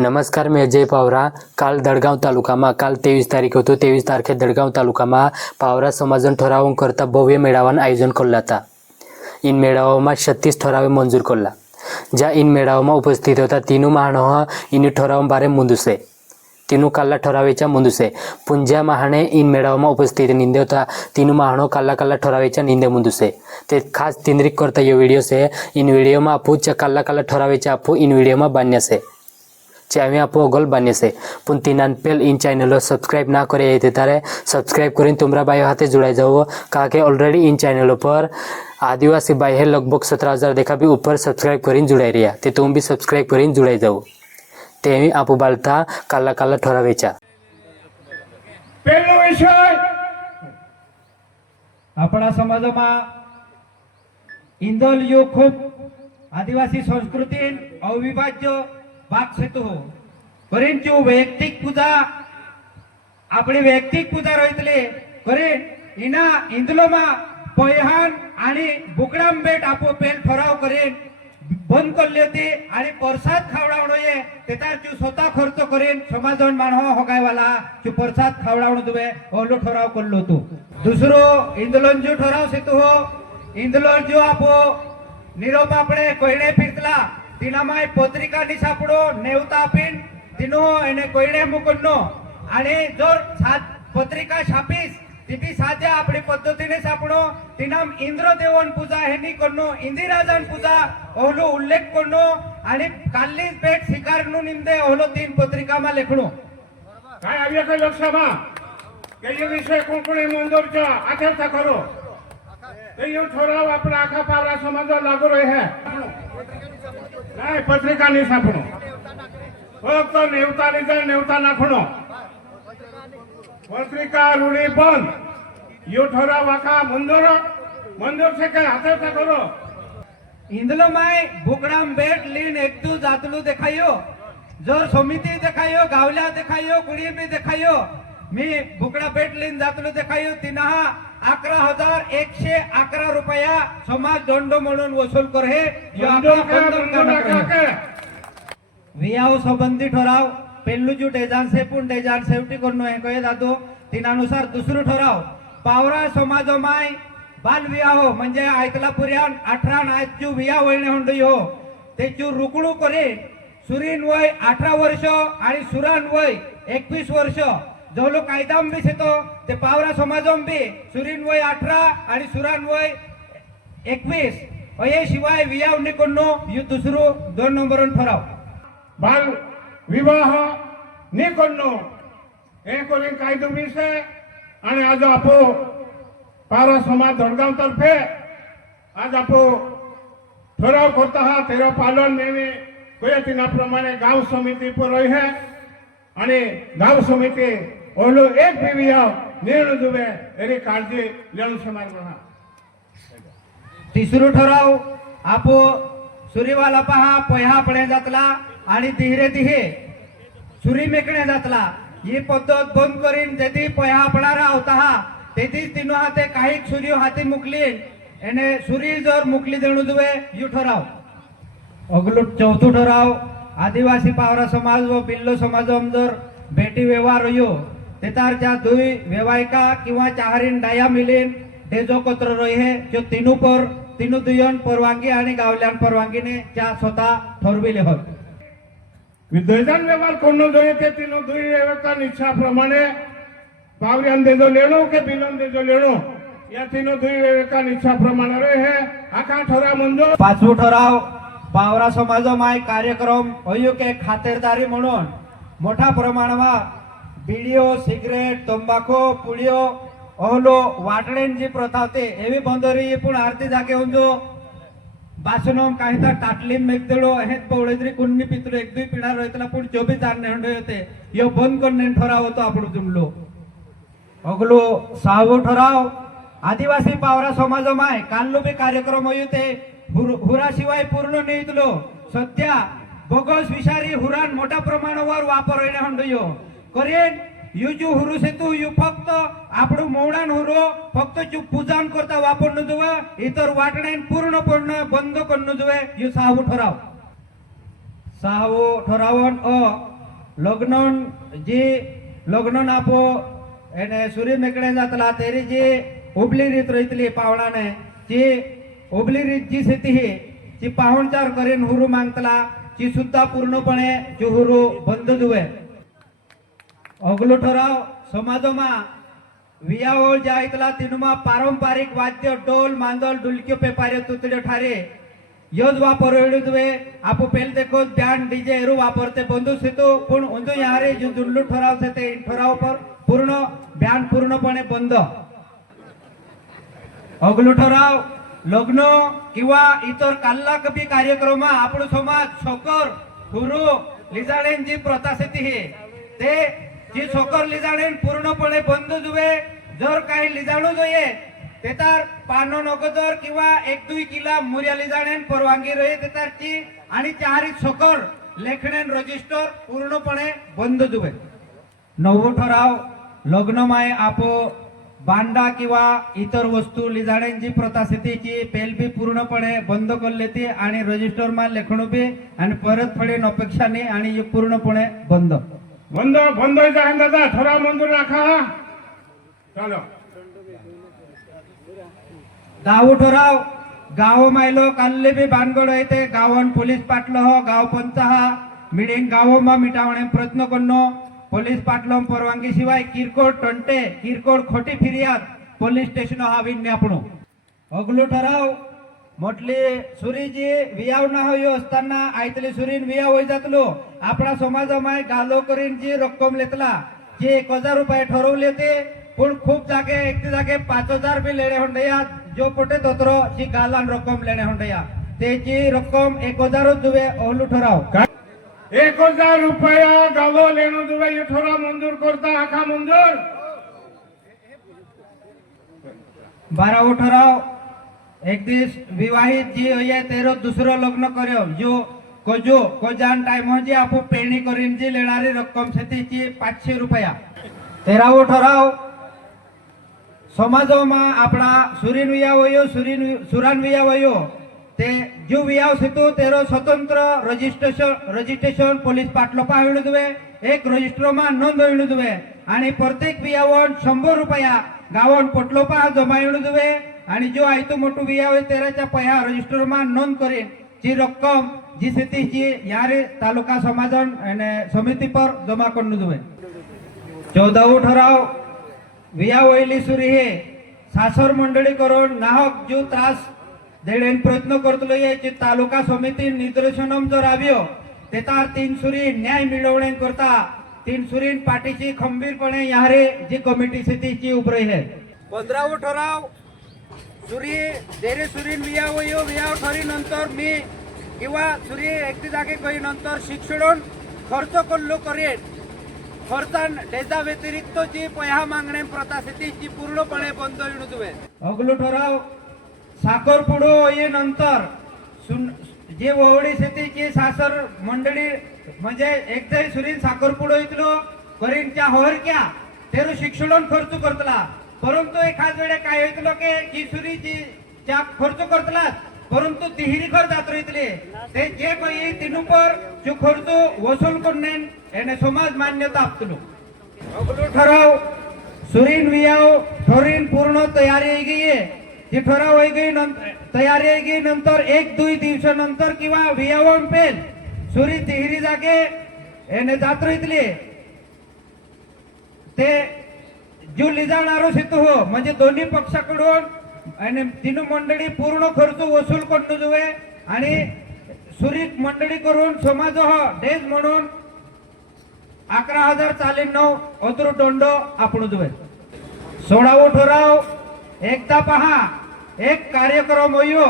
नमस्कार, मी अजय पावरा. काल दडगाव तालुकाમાં કાલ 23 તારીખ હતું. 23 તારીખે દડગાવ તાલુકામાં પાવરા સમાજન ઠરાવ કરતા ભવ્ય મેળાવાનું આયોજન કરેલા હતા. इन મેળાઓમાં 36 ઠરાવે મંજૂર કરેલા. જ્યાં इन મેળાઓમાં ઉપસ્થિત હતા तीनों માણો इन ઠરાવ બારે મુંદુસે तीनों काला ठरावेच्या मुंदुसे पुंजा महाणे इन मेळावाમાં उपस्थित निंदे होता तीनों महाणो काला काला ठरावेच्या निंदे मुंदुसे ते खास तिंद्रिक करता ये वीडियो से इन वीडियो में आपू काला काला ठरावेच्या आपू इन वीडियो में बान्य से चाहे आपो अगल बान्य से पुन तीनान पेल इन चैनल सब्सक्राइब ना करे ये तारे सब्सक्राइब करीन तुमरा बायो हाथे जुड़ाई जाओ कहा के ऑलरेडी इन चैनल पर आदिवासी बाई है लगभग 17,000 देखा भी ऊपर सब्सक्राइब करीन जुड़ाई रहा ते तुम भी सब्सक्राइब करीन जुड़ाई जाओ तेवी आपू बालता काला काला ठरावेचा. पहिलो विषय आपला समाजमा इंदोल यो खूप आदिवासी संस्कृतीन अविभाज्य भाग छेतो परंतु वैयक्तिक पूजा आपली वैयक्तिक पूजा रहितले करे इना इंदलोमा पैहान आणि बुकडाम बेट आपो पेल ठराव करेन बंद करले होते आणि प्रसाद खावडावणो ये तेतार चू स्वतः खर्च करेन समाजन मानव होगायवाला चू प्रसाद खावडावणो दुवे ओलो ठराव करलो तो. दुसरो इंदलोन जो ठराव सेतो हो इंदलोन जो आपो निरोप आपणे कोयणे फिरतला तिनामाय पत्रिका नि सापडो नेवता आपीन तिनो एने कोयणे मुकन्नो आणि जर सात पत्रिका छापीस तिबी साध्या आपली पद्धतीने सापडो तिनाम इंद्रदेवन पूजा हेनी करनो इंदिराजन पूजा ओलो उल्लेख करनो आणि काल्ली पेट शिकारनु निंदे ओलो 3 पत्रिका मा लेखनो काय आव्या का लोकसभा के विषय कोण मंजूरचा आठवता करो ते यो ठराव आपला आखा पावरा समाज लागू रहे है नाही पत्रिका नि सापडो फक्त नेवता नि नेवता नाखनो पत्रिका रुणी बंद यो ठराव आखा मंजूर से काय हाथवता करो इंदलो माय बुकडाम बेट लीन एकदू जातलू देखायो जर समिती देखायो गावल्या देखायो कुणी भी देखायो मी बुकड़ा बेट लीन जातलू देखायो तिना 11,111 रुपया समाज दंड म्हणून वसूल करे वियाव संबंधी ठराव पेल्लू जू डेजान से पुन डेजान सेवटी करनो है कहे दादो तिनानुसार दुसरो ठराव पावरा समाजमाय बाल विवाह म्हणजे ऐकला पुर्यान 18 नाचू विवाह वळणे होंडई हो तेचू रुकणू करे सुरीन वय 18 वर्ष आणि सुरान वय 21 वर्ष जो लोक कायदाम बी सेतो ते पावरा समाजम बी सुरीन वय 18 आणि सुरान वय 21 अये शिवाय विवाह नि करनो यु दुसरो 2 नंबरन ठराव बाल विवाह नि करनो हे कोणी कायदो बी से आणि आज आपो पावरा समाज दडगाव तर्फे आज आपो ठराव करता हा तेरा पालन नेहमी कोयतिना प्रमाणे गाव समिती पर रही है आणि गाव समिती ओलो एक भी विवाह निर्णय दुबे एरी काळजी लेणू समाज रहा. तिसरो ठराव आपो सुरीवाला पहा पहा पडे जातला आणि धीरे धीरे सुरी मेकणे जातला ही पद्धत बंद करीन जेदी पहा पडारा होता हा तेदी तीनो हाते काही सुरी हाती मुकलीन एने सुरी जर मुकली देणू दुवे यू ठराव. अगलो चौथो ठराव आदिवासी पावरा समाज व बिल्लो समाजम जर बेटी व्यवहार यो तेतारच्या दुई व्यवहारिका किंवा चाहरीन डाया मिलीन डेजो कत्र रहे जो तीनू दुयन परवानगी आणि गावल्यान परवानगीने त्या स्वतः ठरविले होत. विद्यार्थ्यां व्यवहार कोण जोये ते तीनों दुई व्यवस्था इच्छा प्रमाणे पावरियान देजो लेणो के बिलन देजो लेणो या तीनों दुई व्यवस्था इच्छा प्रमाणे रहे है आखा ठराव मंजूर. पाचवो ठराव पावरा समाजमाय कार्यक्रम होयो के खातेरदारी म्हणून मोठा प्रमाणमा बीडीओ सिगरेट तंबाखू पुडियो ओहलो वाटणेन जी प्रथा होते एवी बंदरी पण आरती जागे होंजो बासनोम काही तर टाटली मेगदळो हेत पवळेद्री कुन्नी पितरो एक दुई पिणार रहितला पण 24 जाण नेंडे होते यो बंद करने ठराव होतो आपण जुमलो. अगलो सहावो ठराव आदिवासी पावरा समाजमाय काल्लो बी कार्यक्रम होयो ते हुरा शिवाय पूर्ण नेतलो सध्या बोगस विषारी हुरान मोठा प्रमाणावर वापर होणे हंडयो करेन यू जो हुरु सेतु यू फक्त आपणो मौडान हुरो फक्त जो पूजान करता वापरनो जुवे इतर वाटणेन पूर्णपणे बंद करनो जुवे यू सहावो ठराव. सहावो ठरावन लग्न जी लग्न आपो એને સુરી મેકડે જાતલા તેરી જે ઉબલી રીત રહીતલી પાવણાને જે ઉબલી રીત जी शेती ही जी पाहुणचार करीन हुरू मागतला जी सुद्धा पूर्णपणे जो हुरू बंद दुवे अगलो ठराव समाजोमा वियाओळ जे आयतला तिनुमा पारंपरिक वाद्य डोल मांदल डुलक्यो पेपारे तुतडे ठारे योज वापर दुवे आपो पेल देखो ब्यांड डीजे एरू वापरते बंधू सेतो पण उंदू यारे जो जुल्लू ठराव सेते ठराव पर पूर्ण ब्यांड पूर्णपणे बंद अगलो ठराव लग्न किंवा इतर काल्ला कपी कार्यक्रम आपण समाज सोकर हुरू लिजाडेन जी प्रथा सेती हे ते जी सोकर लिजाडेन पूर्णपणे बंद जुवे जर काही लिजाणू जोये ते तर पानो नगदर किंवा 1-2 किला मुर्या लिजाडेन परवानगी रहे ते तरची आणि चारी सोकर लेखनेन रजिस्टर पूर्णपणे बंद जुवे नववो ठराव लग्न माय आपो बांडा किंवा इतर वस्तू लिजाड्यांची प्रथा स्थितीची पेलबी पूर्णपणे बंद करले ती आणि रजिस्टर मा लेखणू बी आणि परत फडेन अपेक्षाने आणि हे पूर्णपणे बंद बंद बंद जाय दादा थोडा मंजूर राखा चलो गाव ठराव गाव मायलो काल्ले बी बानगड येते गावन पोलीस पाटलो हो गाव पंच हा मिडिंग गाव मा मिटावणे प्रयत्न करनो पोलीस पाटलम परवानगी शिवाय किरकोळ टंटे किरकोळ खोटी फिर्याद पोलीस स्टेशन हावीन आपण अगलो ठराव म्हटली सुरीजी वियाव ना होयो असताना आयतली सुरीन वियाव होई जातलो आपला समाजामाय गालो करीन जी रक्कम लेतला जे 1000 रुपये ठरवले ते पण खूप जागे एक जागे 5000 बी लेणे होंडया जो पोटे तोतरो जी गालान रक्कम लेणे होंडया त्याची रक्कम 1000 दुवे अगलो ठराव 1000 रुपया गालो लेनो दुवे ये थोडा मंजूर करता आखा मंजूर 12 ठराव एक दिस विवाहित जी होये तेरो दुसरो लग्न कर्यो जो को जान टाइम जी आपो पेरणी करीन जी लेणारी रक्कम शेतीची 500 रुपया 13 ठराव समाजोमा आपला सुरीन विया वयो सुरान विया वयो ते जो वियाव सेतु तेरो स्वतंत्र रजिस्ट्रेशन पोलीस पाटलो पाहिणू दुवे एक रजिस्टर मा नोंद होईणू दुवे आणि प्रत्येक वियावन 100 रुपया गावन पोटलो पा जमायणू दुवे आणि जो आयतो मोठू वियाव तेराच्या पया रजिस्टर मा नोंद करेन जी रक्कम जी शेतीची यारे तालुका समाजन आणि समिती पर जमा करणू दुवे 14 ठराव विया वयली सुरी हे सासर मंडळी करून नाहक जो त्रास देण्यान प्रयत्न करतलो याची तालुका समिती निदर्शनम जर आव्यो ते तार 3 सुरी न्याय मिळवणे करता 3 सुरीन पाठीची खंबीरपणे यारे जी कमिटी स्थितीची उभरही है 15 ठराव सुरी देरे सुरीन वियाव ठरी नंतर मी किंवा सुरी एकटी जागे काही नंतर शिक्षण खर्च करलो करेन खर्चान डेजा व्यतिरिक्त जी पया मागणे प्रथा स्थितीची पूर्णपणे बंद होईन दुवे अगलो ठराव साखरपुडो ये नंतर जे ववडी शेतीची सासर मंडळी म्हणजे एकदा सुरीन साखरपुडो इतलो करीनच्या हरक्या तेरो शिक्षण खर्च करतला परंतु एखाद वेळे काय होतलो के जी सुरीची च्या खर्च करतला परंतु तिहिरी खर्च जात रहितले ते जे काही तिनुपर जो खर्च वसूल करणे याने समाज मान्यता आपतलो अगलो ठराव सुरीन वियाव ठरीन पूर्ण तयारी गई जी ठराव होई गई तयारी होई गई नंतर 1-2 दिवसानंतर किंवा वियावन पेल सुरी तिहिरी जागे याने जात रहितले ते जो लिजाणारो सेतू हो म्हणजे दोन्ही पक्षाकडून आणि तीन मंडळी पूर्ण खर्च वसूल करून जुवे आणि सुरी मंडळी करून समाज हो डेज म्हणून 11,049 अतरू दंड आपण जुवे 16 ठराव एकदा पहा एक कार्यक्रम होयो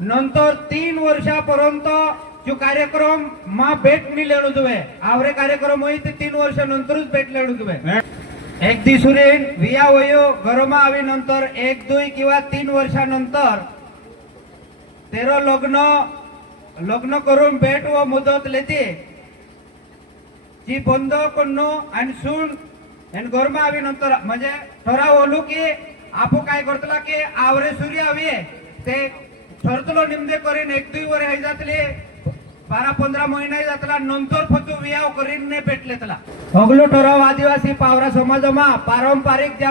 नंतर 3 वर्षापर्यंत जो कार्यक्रम मा भेट मी लेणू जुवे आवरे कार्यक्रम होई ते 3 वर्षानंतरच भेट लेणू जुवे एक दिवसून विया वयो घरमा आवी नंतर 1-2 किंवा 3 वर्षानंतर तेरो लग्न करून भेट व मुदत लेते जी बंद करणो आणि सून आणि घरमा आवी नंतर म्हणजे ठराव ओलू की आपो काय करतला की आवरे सूर्य आवी ते ठरतलो निमदे करीन 1-2 वर हे जातले 12-15 महिने जातला नंतर फक्त वियाव करीन ने पेटलेतला अगलो ठराव आदिवासी पावरा समाजमा पारंपरिक ज्या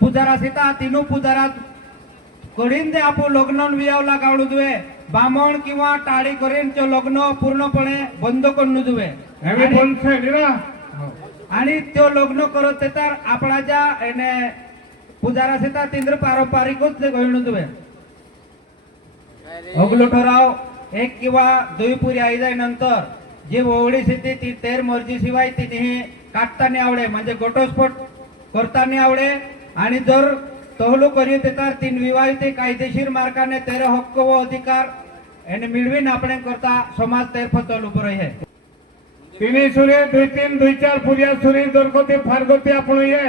पुजारा सीता तीनू पुजारात करीन ते आपण लग्न वियावला काढू दुवे बामण किंवा टाळी करीन ते लग्न पूर्णपणे बंद करून दुवे एवे बंद છે નીરા आणि तो लग्न करत ते तर आपणाच्या એને पुजारा सीता तीन पारंपरिकच ते घेऊन दुवे अगलो ठराव एक किंवा दोन पुरी आई जाय नंतर जी ओवळी स्थिती ती तेर मर्जी शिवाय तिने काढताना आवडे म्हणजे घटस्फोट करताना आवडे आणि जर तहलू करीत तर तीन विवाहिते कायदेशीर मार्गाने तेरे हक्क व अधिकार એને मिळवीन આપણે करता समाज तेर फतल उभं रहे तिनी सूर्य 2-3 2-4 पुरिया सूर्य दरकोती फारगोती आपण ये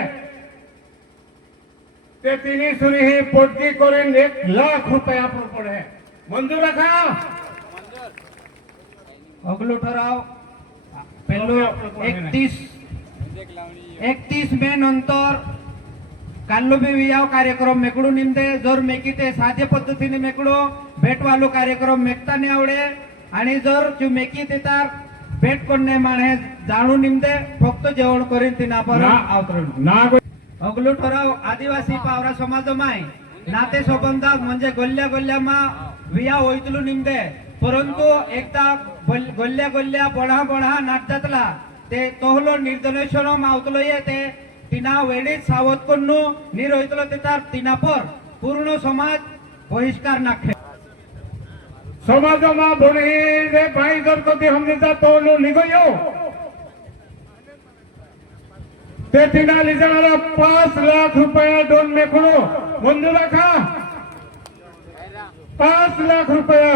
ते तिनी सूर्य ही पोटकी करून 1 लाख रुपये आपण पडे मंजूर रखा अगलो ठराव पेलो 31 मे नंतर काल्लो बी वियाव कार्यक्रम मेकडू निमदे जर मेकी ते साध्य पद्धतीने मेकडू भेटवालो कार्यक्रम मेकता नाही आवडे आणि जर तू मेकी ते तर भेट कोणने माणे जाणून निमदे फक्त जेवण करीन तिना पर आवतरण ना अगलो ठराव आदिवासी पावरा समाजमाय नाते संबंधात म्हणजे गल्ल्या गल्ल्यामा विया होईतलू निमदे परंतु एकदा गल्ल्या बढा नाट्यातला ते तोहलो निर्दनेशन मावतलो ये ते तिना वेळीच सावध करून निर्वहितलो ते तर तिना पर पूर्ण समाज बहिष्कार नाखे समाजमा बोणी रे भाई दरकोती हमने तो लो निगयो ते तिना लिजाणारा 5 लाख रुपया दोन मेकडो मंजूर रखा 5 लाख रुपया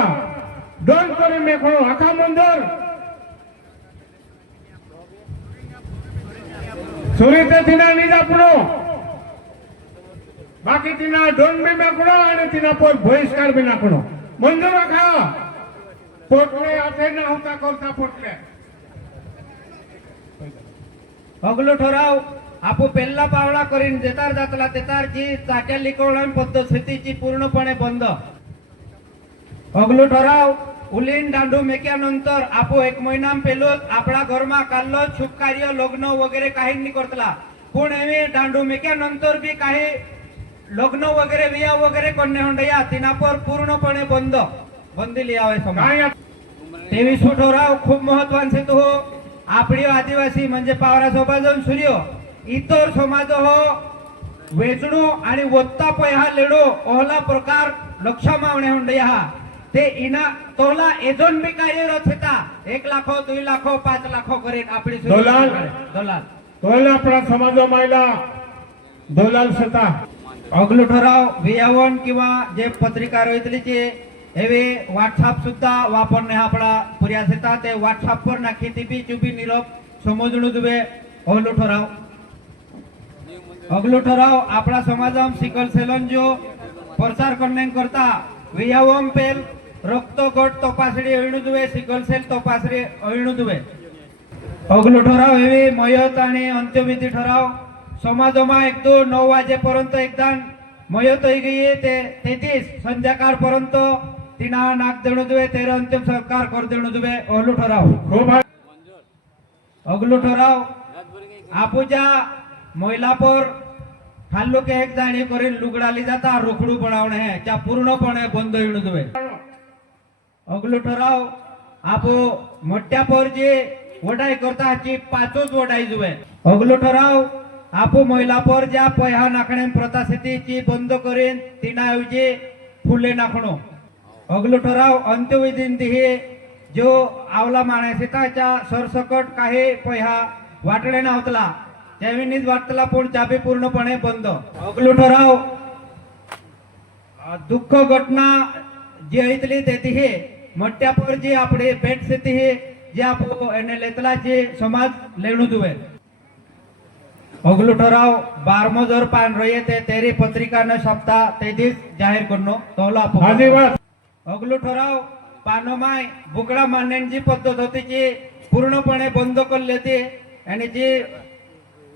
दोन करी मेकडो आखा मंजूर सूर्य ते तिना निजा पुढो बाकी तिना दोन बी मेकडो आणि तिना पर बहिष्कार बी नाकडो मंजूर रखा पोटले आते ना होता करता पोटले अगलो ठराव आपो पेल्ला पावळा करीन देतार जातला तेतार जी चाक्या लिकवण पद्धतीची पूर्णपणे बंद अगलो ठराव उलीन दांडू मेक्यानंतर आपो 1 महिना पेलो आपला घरमा काढलो शुभ कार्य लग्न वगैरे काही नाही करतला पण एवे दांडू मेक्यानंतर बी काही लग्न वगैरे विया वगैरे करणे होंडया तिना पर पूर्णपणे बंदी लिहावे समाज 23 ठराव खूप महत्वाचे तो हो आपली आदिवासी म्हणजे पावरा सोबाजून सूर्य इतर समाज हो वेचणो आणि वत्ता पैहा लेडो ओहला प्रकार लक्ष मावणे होंडया हा ते इना तोला एजन बी कार्यरत होता 1 लाख 2 लाख 5 लाख करेन आपली दोलाल तोला आपला समाज मायला दोलाल सता अगलो ठराव वियावन किंवा जे पत्रिका रोहितलीचे हेवे व्हॉट्सअप सुद्धा वापरणे आपला पुऱ्या सेता ते व्हॉट्सअप पर नाखी ती चुबी निरोप समजणू दुवे अगलो ठराव आपला समाजाम सिकल सेलन जो प्रचार करणे करता वियावम पेल रक्त गट तपासणी अळणू दुवे सिकल सेल तपासणी अळणू दुवे अगलो ठराव हेवे मयत आणि अंत्यविधी ठराव समाजमा 1-2-9 वाजेपर्यंत एकदा मयत होई गई ते 33 संध्याकाळपर्यंत तिना नाक देणू दुवे तेर अंतिम संस्कार कर देणू दुवे अगलो ठराव आपूजा महिला पर खाल्लो के एक जाणी करीन लुगडाली जाता रोखडू बनावणे है त्या पूर्णपणे बंद येणू दुवे अगलो ठराव आपो मोठ्या पर जे वडाई करता हाची 5च वडाई जुवे अगलो ठराव आपो महिला पर ज्या पैहा नाखणे प्रथा स्थितीची बंद करीन तिना ऐवजी फुले नाखणो अगलो ठराव अंत्यविधीन हे जो आवला माणसाच्या सरसकट काही पैहा वाटणे नव्हतला त्यावेळीच वाटतला पण चाबी पूर्णपणे बंद अगलो ठराव दुःख घटना जी ऐतली तेती हे मोठ्या पर जी आपले भेट स्थिती हे जे आपो एने लेतला जे समाज लेणू दुवे अगलो ठराव 12 जर पान रहे ते तेरी पत्रिका न छापता तेदीच जाहीर करनो तोला अगलो ठराव पानोमाय बुकड़ा मांडण्याची पद्धत होती जी पूर्णपणे बंद करले ते आणि जी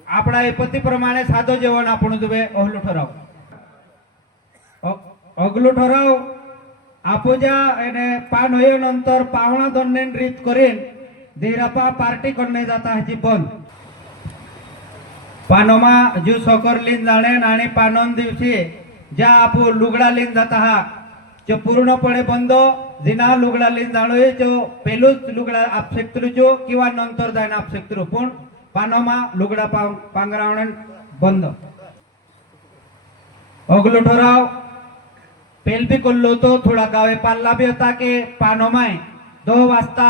आपला पती प्रमाणे साधो जेवण आपण दुवे अगलो ठराव आपूजा एने पान होय नंतर पावणा दोन रीत करीन धीरापा पार्टी करणे जाता हाची बंद पानोमा जो सोकर लीन जाणेन आणि पानोन दिवशी ज्या आपू लुगडा लीन जाता हा जो पूर्णपणे बंद जिना लुगडा लीन जाणोय जो पेलूच लुगडा आपशेक्तरू जो किंवा नंतर जायना आपशेक्तरू पण पानोमा लुगडा पांगरावण बंद अगलो ठराव पेल भी कोल्लो तो थोड़ा गावे पाल्ला भी होता के पानोमाय 2 वाजता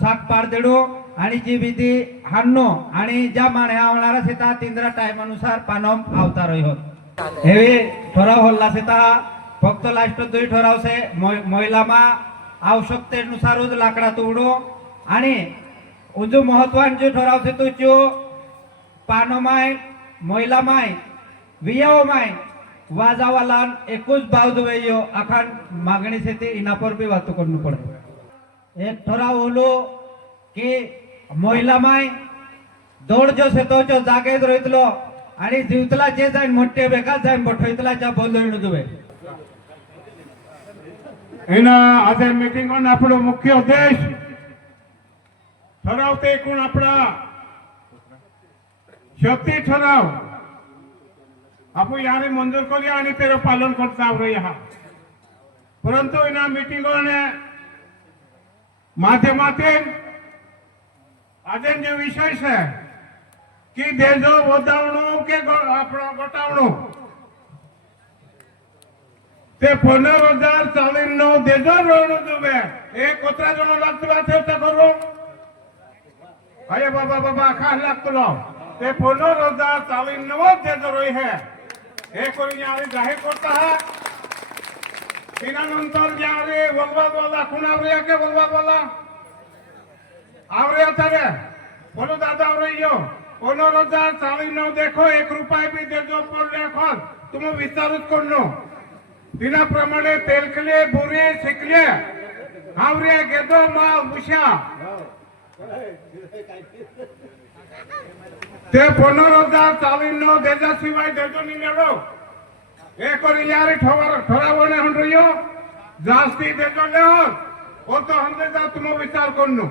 साक पार देडो आणि जी विधी हाणनो आणि ज्या माण्या आवणारा सीता तिंद्रा टायमानुसार पानोम अवतार होत हेवे ठराव होल्ला सीता फक्त लास्ट 2 ठराव से महिला मा आवश्यकतेनुसार लाकडा तोडो आणि उजो महत्वान जो ठराव से तो जो पानोमाय महिला माय वियाओ माय वाजावाला 21 बाव दुवेयो अखान मागणी से ते इना पर भी बात करनु पड़े एक ठराव होलो की महिला माय दौड जो से तो जो जागेत रहितलो आणि जीवतला जे जाईन मोठे बेका जाईन बठोयतला च्या बोलणू दुवे एना आज मीटिंग on આપણો મુખ્ય ઉદ્દેશ ઠરાવ તે કોણ આપણા શક્તિ ઠરાવ आपण याने मंजूर करूया आणि तेर पालन करता आवरूया परंतु एना मीटिंगोने माध्यमातून आज जो विषय है कि देजो वधावणो के घटावणो ते 15,000 चालीनो देजो रोवणो जुबे एक कोत्रा जण लागतला ते करू अरे बाबा बाबा खा लागतलो ते 15,000 चालीनो देजो रोई है हे करून यारे जाहीर करता है तिनानंतर यारे वलवाला खुणावरिया के वलवाला आवरिया थारे बोलो दादा आवरियो 15,000 चालीनो देखो 1 रुपया भी देजो पडले खन तुम विचारूच करनो तिना प्रमाणे तेलकले बुरे शिकले आवरिया गेदो माल मुशा ते 15,000 चालीनो देजा शिवाय देजो नी मेळो हे करी यारे ठरावणे हंड्रियो जास्ती देजो लेहो ओ तो हमने जा तुम विचार करनो